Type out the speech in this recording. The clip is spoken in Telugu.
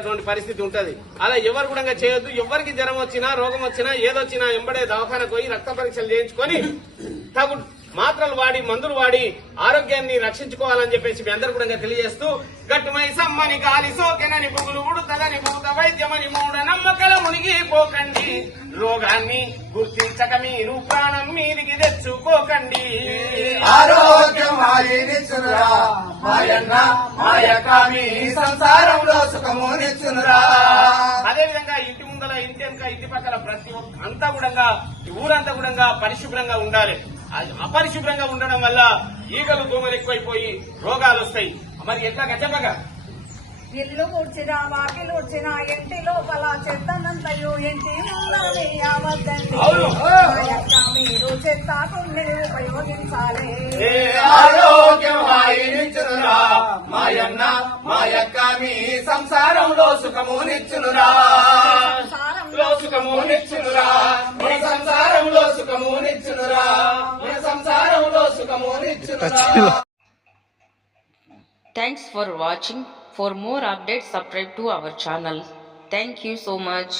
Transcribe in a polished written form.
అటువంటి పరిస్థితి ఉంటది. అలా ఎవరు కూడా చేయొద్దు. ఎవరికి జ్వరం వచ్చినా రోగం వచ్చినా ఏదొచ్చినా ఎంబడే దవాఖానకు పోయి రక్త పరీక్షలు చేయించుకొని తగు మాత్రలు వాడి మందులు వాడి ఆరోగ్యాన్ని రక్షించుకోవాలని చెప్పేసి మీ అందరు కూడా తెలియజేస్తూ గట్టుమై సమ్మని గాలి సోకెనని పుగులు ఉడుతదని భూత వైద్యమని మూఢ నమ్మకల మునిగిపోకండి. రోగాన్ని గుర్తించక మీరు ప్రాణం మీదికి తెచ్చుకోకండి. ఆరోగ్యం మాయనిచ్చునురా మాయన్న మాయక మీ సంసారంలో సుఖము నిచ్చునురా. అదేవిధంగా ఇంటి ముందల ఇంటి వెనుక ఇంటి పక్కల ప్రతి అంతా కూడా ఊరంతా కూడా పరిశుభ్రంగా ఉండాలి. అపరిశుభ్రంగా ఉండడం వల్ల ఈగలు దోమలు ఎక్కువైపోయి రోగాలు వస్తాయి. మరి ఎట్లా గజపగా ఇల్లు కూర్చినా వాకిలు కూర్చినా ఇంటి లోపల చెత్తనంతయు ఇంటి ముందవద్దండి. మీరు చెత్త కొన్ని ఉపయోగించాలి. ఆరోగ్యం మాయనిచ్చునురా మాయన్న మాయక్క మీ సంసారంలో సుఖము నిచ్చునురా. సుఖము నిచ్చునురా మీ సంసారంలో సుఖము నిచ్చునురా. మీ సంసారంలో సుఖము నిచ్చునురా. Thanks for watching. For more updates, subscribe to our channel. Thank you so much.